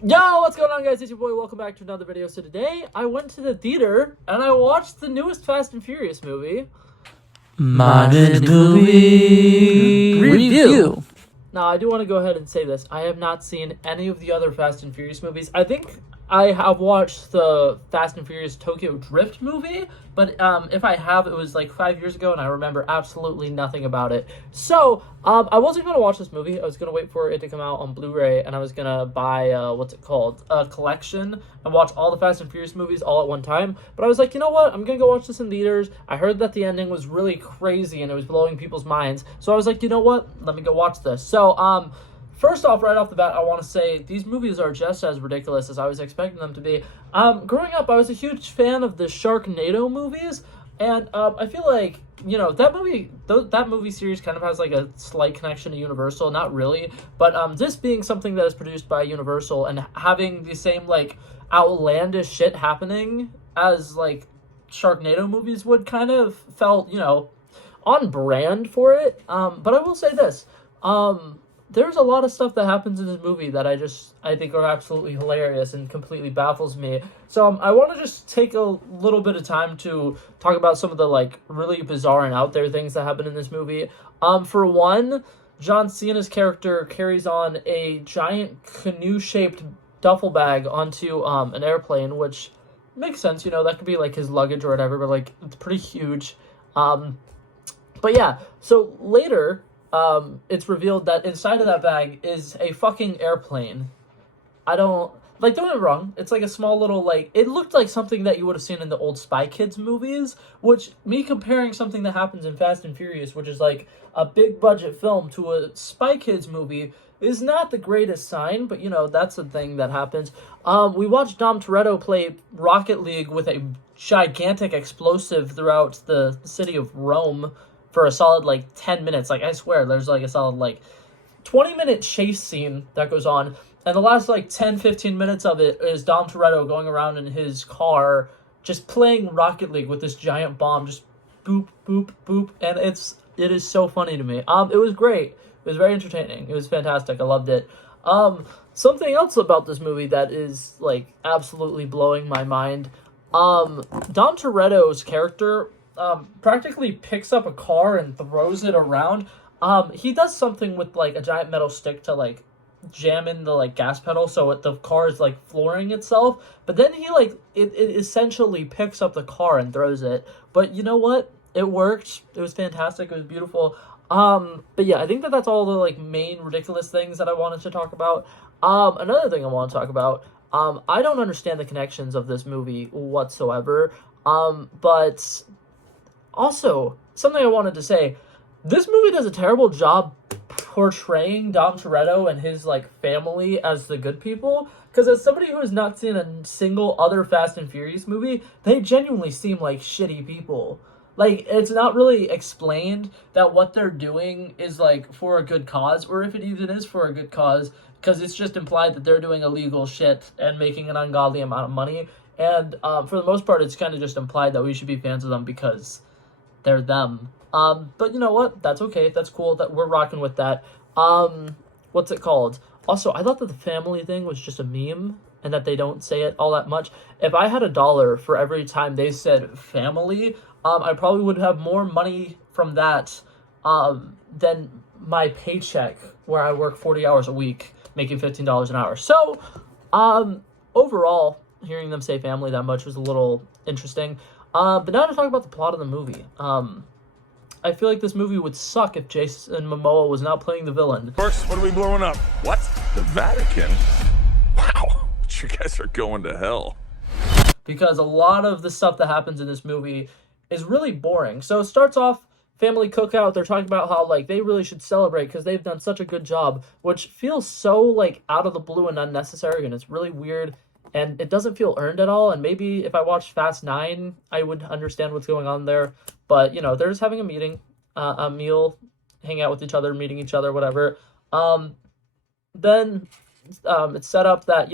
Yo, what's going on, guys? It's your boy. Welcome back to another video. So today, I went to the theater and I watched the newest Fast and Furious movie. Modern movie review. Now, I do want to go ahead and say this. I have not seen any of the other Fast and Furious movies. I think I have watched the Fast and Furious Tokyo Drift movie, but if I have, it was like 5 years ago, and I remember absolutely nothing about it. So, I wasn't going to watch this movie. I was going to wait for it to come out on Blu-ray, and I was going to buy, a collection, and watch all the Fast and Furious movies all at one time. But I was like, you know what? I'm going to go watch this in theaters. I heard that the ending was really crazy, and it was blowing people's minds. So I was like, you know what? Let me go watch this. So, first off, right off the bat, I want to say these movies are just as ridiculous as I was expecting them to be. Growing up, I was a huge fan of the Sharknado movies, and I feel like, that movie series kind of has like a slight connection to Universal, not really, but this being something that is produced by Universal and having the same like outlandish shit happening as like Sharknado movies would, kind of felt, on brand for it. But I will say this. There's a lot of stuff that happens in this movie that I think are absolutely hilarious and completely baffles me. So I want to just take a little bit of time to talk about some of the like really bizarre and out there things that happen in this movie. For one, John Cena's character carries on a giant canoe-shaped duffel bag onto an airplane, which makes sense. That could be like his luggage or whatever, but like it's pretty huge. But yeah, so later, it's revealed that inside of that bag is a fucking airplane. Don't get me wrong, it's like a small little, like, it looked like something that you would have seen in the old Spy Kids movies, which, me comparing something that happens in Fast and Furious, which is like a big budget film, to a Spy Kids movie, is not the greatest sign, but, that's the thing that happens. We watched Dom Toretto play Rocket League with a gigantic explosive throughout the city of Rome for a solid, like, 10 minutes. Like, I swear, there's, like, a solid, like, 20-minute chase scene that goes on, and the last, like, 10-15 minutes of it is Dom Toretto going around in his car just playing Rocket League with this giant bomb, just boop, boop, boop, and it is so funny to me. It was great. It was very entertaining. It was fantastic. I loved it. Something else about this movie that is, like, absolutely blowing my mind, Dom Toretto's character practically picks up a car and throws it around. He does something with like a giant metal stick to like jam in the like gas pedal so the car is like flooring itself. But then he like it essentially picks up the car and throws it. But you know what? It worked. It was fantastic. It was beautiful. But yeah, I think that's all the like main ridiculous things that I wanted to talk about. Another thing I want to talk about. I don't understand the connections of this movie whatsoever. But also, something I wanted to say, this movie does a terrible job portraying Dom Toretto and his, like, family as the good people, because as somebody who has not seen a single other Fast and Furious movie, they genuinely seem like shitty people. Like, it's not really explained that what they're doing is, like, for a good cause, or if it even is for a good cause, because it's just implied that they're doing illegal shit and making an ungodly amount of money, and for the most part, it's kind of just implied that we should be fans of them because they're them. But you know what? That's okay. That's cool. That we're rocking with that. What's it called? Also, I thought that the family thing was just a meme and that they don't say it all that much. If I had $1 for every time they said family, I probably would have more money from that than my paycheck where I work 40 hours a week making $15 an hour. So, overall, hearing them say family that much was a little interesting. But now to talk about the plot of the movie. I feel like this movie would suck if Jason Momoa was not playing the villain. First, what are we blowing up? What? The Vatican? Wow, you guys are going to hell. Because a lot of the stuff that happens in this movie is really boring. So it starts off, family cookout, they're talking about how, like, they really should celebrate because they've done such a good job, which feels so, like, out of the blue and unnecessary, and it's really weird. And it doesn't feel earned at all. And maybe if I watched Fast 9, I would understand what's going on there. But, they're just having a meeting, a meal, hang out with each other, meeting each other, whatever. Then it's set up that,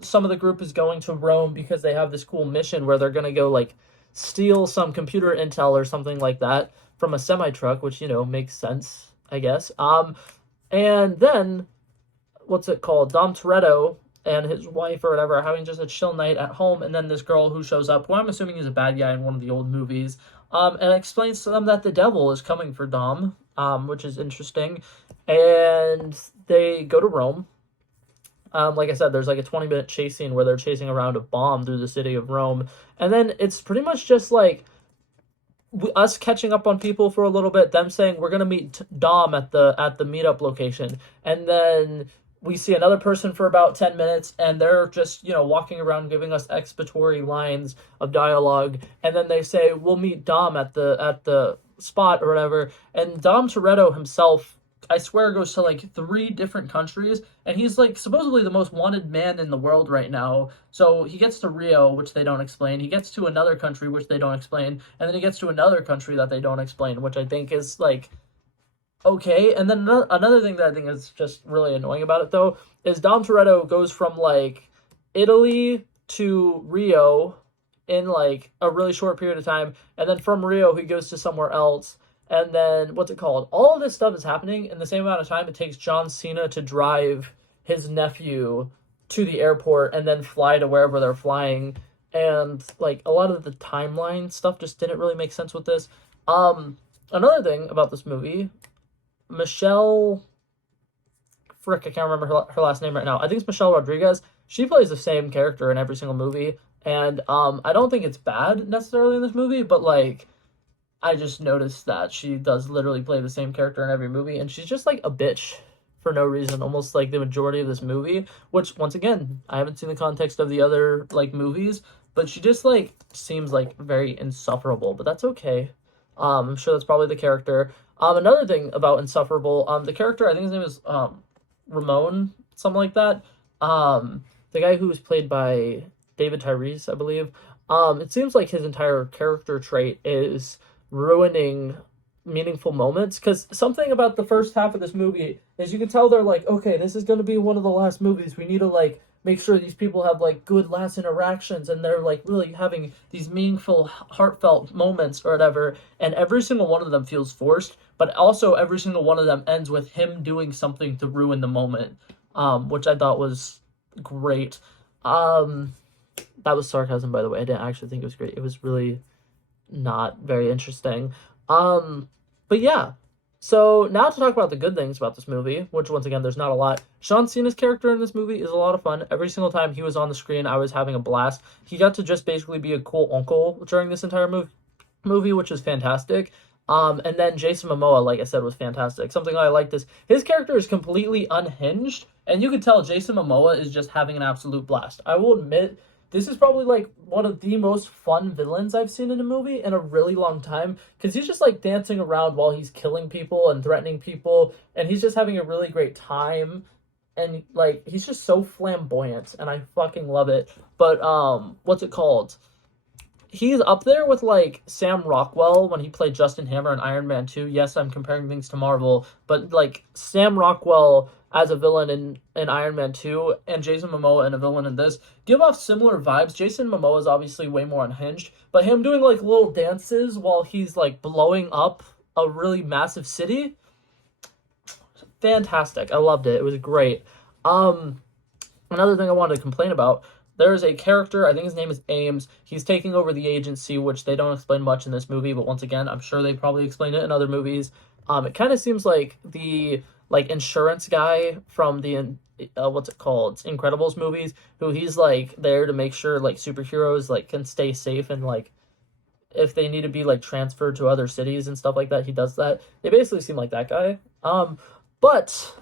some of the group is going to Rome because they have this cool mission where they're going to go, like, steal some computer intel or something like that from a semi-truck, which, makes sense, I guess. And then, what's it called? Dom Toretto and his wife or whatever are having just a chill night at home, and then this girl who shows up, who I'm assuming is a bad guy in one of the old movies, and explains to them that the devil is coming for Dom, which is interesting, and they go to Rome. Like I said, there's like a 20-minute chase scene where they're chasing around a bomb through the city of Rome, and then it's pretty much just like us catching up on people for a little bit, them saying we're gonna meet Dom at the meetup location, and then we see another person for about 10 minutes, and they're just, walking around giving us expository lines of dialogue, and then they say we'll meet Dom at the spot or whatever, and Dom Toretto himself, I swear, goes to like 3 different countries, and he's like supposedly the most wanted man in the world right now. So he gets to Rio, which they don't explain. He gets to another country, which they don't explain, and then he gets to another country that they don't explain, which I think is like okay. And then another thing that I think is just really annoying about it though is Dom Toretto goes from like Italy to Rio in like a really short period of time, and then from Rio he goes to somewhere else. And then, all of this stuff is happening in the same amount of time it takes John Cena to drive his nephew to the airport and then fly to wherever they're flying. And, like, a lot of the timeline stuff just didn't really make sense with this. Another thing about this movie, Michelle... Frick, I can't remember her last name right now. I think it's Michelle Rodriguez. She plays the same character in every single movie. And, I don't think it's bad, necessarily, in this movie, but, like... I just noticed that she does literally play the same character in every movie, and she's just like a bitch for no reason, almost like the majority of this movie, which, once again, I haven't seen the context of the other like movies, but she just like seems like very insufferable, but that's okay. I'm sure that's probably the character. Another thing about insufferable, the character, I think his name is Ramon, something like that. The guy who was played by David Tyrese, I believe. It seems like his entire character trait is ruining meaningful moments, because something about the first half of this movie is you can tell they're like, okay, this is going to be one of the last movies, we need to like make sure these people have like good last interactions, and they're like really having these meaningful, heartfelt moments or whatever, and every single one of them feels forced, but also every single one of them ends with him doing something to ruin the moment, which I thought was great. That was sarcasm, by the way. I didn't actually think it was great. It was really not very interesting. But yeah. So now to talk about the good things about this movie, which once again, there's not a lot. Sean Cena's character in this movie is a lot of fun. Every single time he was on the screen, I was having a blast. He got to just basically be a cool uncle during this entire movie, which is fantastic. And then Jason Momoa, like I said, was fantastic. Something I liked is his character is completely unhinged, and you could tell Jason Momoa is just having an absolute blast. I will admit, this is probably like one of the most fun villains I've seen in a movie in a really long time, because he's just like dancing around while he's killing people and threatening people, and he's just having a really great time, and like he's just so flamboyant, and I fucking love it. But he's up there with like Sam Rockwell when he played Justin Hammer in Iron Man 2. Yes, I'm comparing things to Marvel, but like Sam Rockwell as a villain in Iron Man 2 and Jason Momoa and a villain in this give off similar vibes. Jason Momoa is obviously way more unhinged, but him doing like little dances while he's like blowing up a really massive city, fantastic. I loved it. It was great. Another thing I wanted to complain about, there's a character, I think his name is Ames. He's taking over the agency, which they don't explain much in this movie, but once again, I'm sure they probably explain it in other movies. It kind of seems like the like insurance guy from the Incredibles movies, who he's like there to make sure like superheroes like can stay safe, and like if they need to be like transferred to other cities and stuff like that, he does that. They basically seem like that guy. But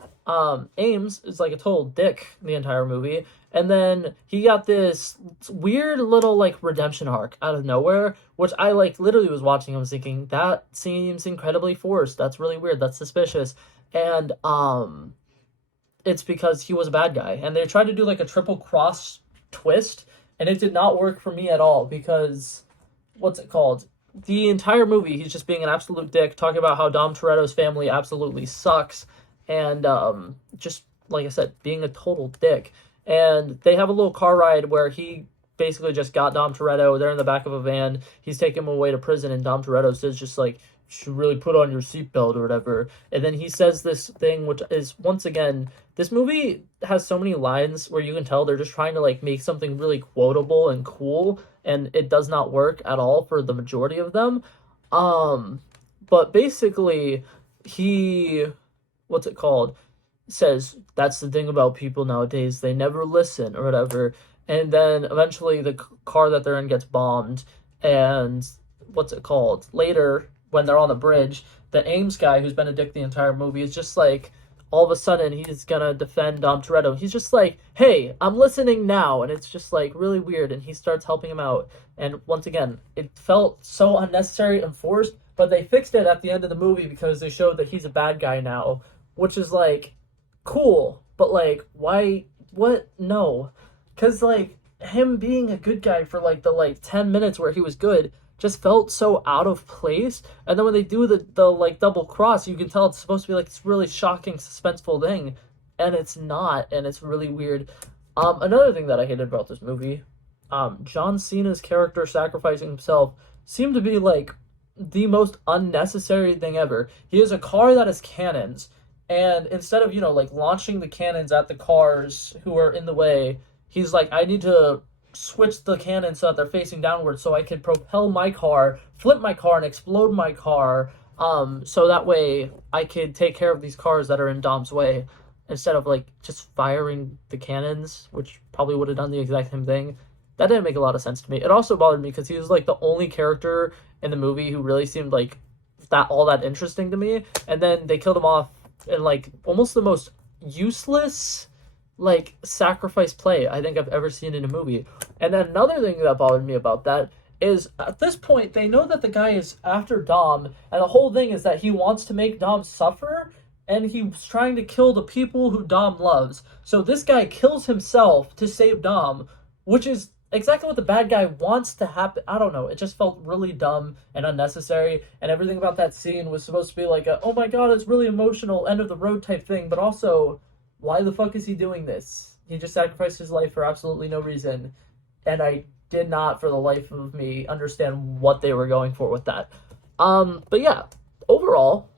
Ames is like a total dick the entire movie, and then he got this weird little like redemption arc out of nowhere, which I like literally was watching and was thinking, that seems incredibly forced. That's really weird. That's suspicious. And it's because he was a bad guy, and they tried to do like a triple cross twist, and it did not work for me at all, because the entire movie he's just being an absolute dick, talking about how Dom Toretto's family absolutely sucks, and just like I said, being a total dick. And they have a little car ride where he basically just got Dom Toretto. They're in the back of a van. He's taking him away to prison, and Dom Toretto is just like should really put on your seatbelt or whatever. And then he says this thing, which is, once again, this movie has so many lines where you can tell they're just trying to like make something really quotable and cool, and it does not work at all for the majority of them. But basically, he, what's it called, says that's the thing about people nowadays, they never listen or whatever. And then eventually the car that they're in gets bombed, and what's it called, later when they're on the bridge, the Ames guy who's been a dick the entire movie is just like, all of a sudden he's gonna defend Dom Toretto. He's just like, hey, I'm listening now. And it's just like really weird. And he starts helping him out. And once again, it felt so unnecessary and forced, but they fixed it at the end of the movie because they showed that he's a bad guy now, which is like cool. But like, why? What? No. Because like him being a good guy for like the like 10 minutes where he was good just felt so out of place. And then when they do the like double cross, you can tell it's supposed to be like this really shocking, suspenseful thing, and it's not, and it's really weird. Another thing that I hated about this movie, John Cena's character sacrificing himself seemed to be like the most unnecessary thing ever. He has a car that has cannons, and instead of, you know, like launching the cannons at the cars who are in the way, he's like, I need to switch the cannons so that they're facing downward so I can propel my car, flip my car, and explode my car, so that way I could take care of these cars that are in Dom's way, instead of like just firing the cannons, which probably would have done the exact same thing. That didn't make a lot of sense to me. It also bothered me because he was like the only character in the movie who really seemed like that all that interesting to me, and then they killed him off in like almost the most useless like sacrifice play I think I've ever seen in a movie. And then another thing that bothered me about that is, at this point they know that the guy is after Dom, and the whole thing is that he wants to make Dom suffer, and he's trying to kill the people who Dom loves. So this guy kills himself to save Dom, which is exactly what the bad guy wants to happen. I don't know, it just felt really dumb and unnecessary, and everything about that scene was supposed to be like a, oh my god, it's really emotional, end of the road type thing, but also, why the fuck is he doing this? He just sacrificed his life for absolutely no reason. And I did not, for the life of me, understand what they were going for with that. But yeah, overall,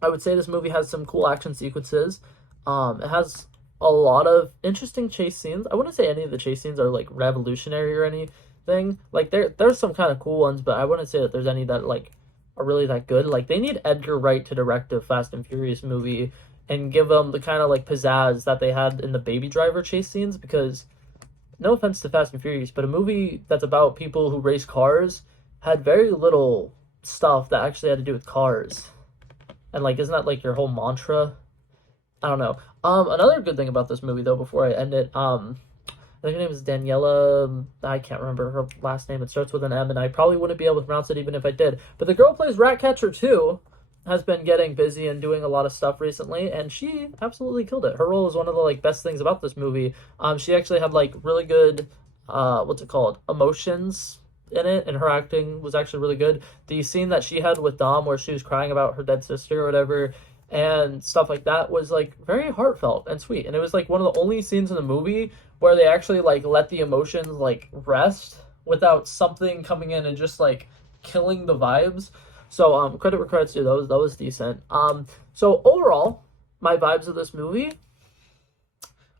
I would say this movie has some cool action sequences. It has a lot of interesting chase scenes. I wouldn't say any of the chase scenes are like revolutionary or anything. Like there's some kind of cool ones, but I wouldn't say that there's any that like are really that good. Like they need Edgar Wright to direct a Fast and Furious movie and give them the kind of like pizzazz that they had in the Baby Driver chase scenes, because no offense to Fast and Furious, but a movie that's about people who race cars had very little stuff that actually had to do with cars. And like, isn't that like your whole mantra? I don't know. Another good thing about this movie though, before I end it, I think her name is Daniela, I can't remember her last name, it starts with an M, and I probably wouldn't be able to pronounce it even if I did, but the girl who plays Ratcatcher 2 has been getting busy and doing a lot of stuff recently, and she absolutely killed it. Her role is one of the like best things about this movie. She actually had like really good, what's it called, emotions in it, and her acting was actually really good. The scene that she had with Dom where she was crying about her dead sister or whatever, and stuff like that, was like very heartfelt and sweet. And it was like one of the only scenes in the movie where they actually like let the emotions like rest without something coming in and just like killing the vibes. So credit where credit's due. That was decent. So overall, my vibes of this movie,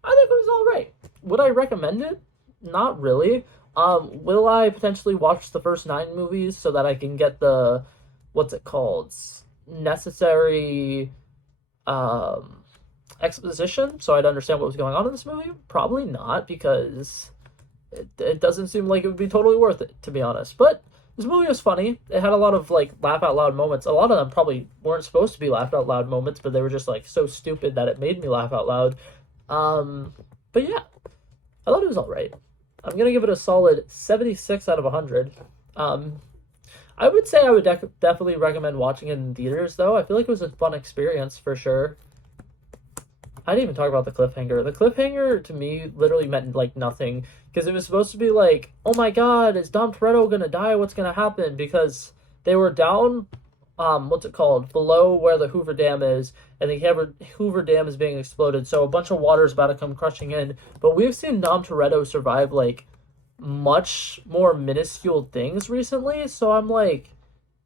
I think it was all right. Would I recommend it? Not really. Will I potentially watch the first 9 movies so that I can get the, what's it called, necessary exposition so I'd understand what was going on in this movie? Probably not, because it doesn't seem like it would be totally worth it, to be honest. But this movie was funny. It had a lot of like laugh out loud moments. A lot of them probably weren't supposed to be laugh out loud moments, but they were just like so stupid that it made me laugh out loud. But yeah, I thought it was all right. I'm gonna give it a solid 76 out of 100. I would say I would definitely recommend watching it in theaters, though. I feel like it was a fun experience for sure. I didn't even talk about the cliffhanger. The cliffhanger to me literally meant like nothing, because it was supposed to be like, oh my god, is Dom Toretto gonna die? What's gonna happen? Because they were down, what's it called, below where the Hoover Dam is, and the Hoover Dam is being exploded, so a bunch of water is about to come crushing in. But we've seen Dom Toretto survive like much more minuscule things recently, so I'm like,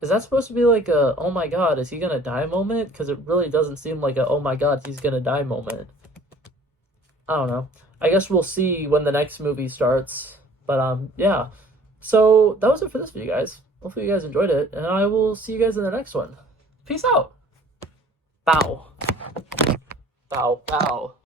Is that supposed to be like a, oh my god, is he gonna die moment? Because it really doesn't seem like a, oh my god, he's gonna die moment. I don't know. I guess we'll see when the next movie starts. But yeah. So that was it for this video, guys. Hopefully you guys enjoyed it, and I will see you guys in the next one. Peace out. Bow. Bow, bow.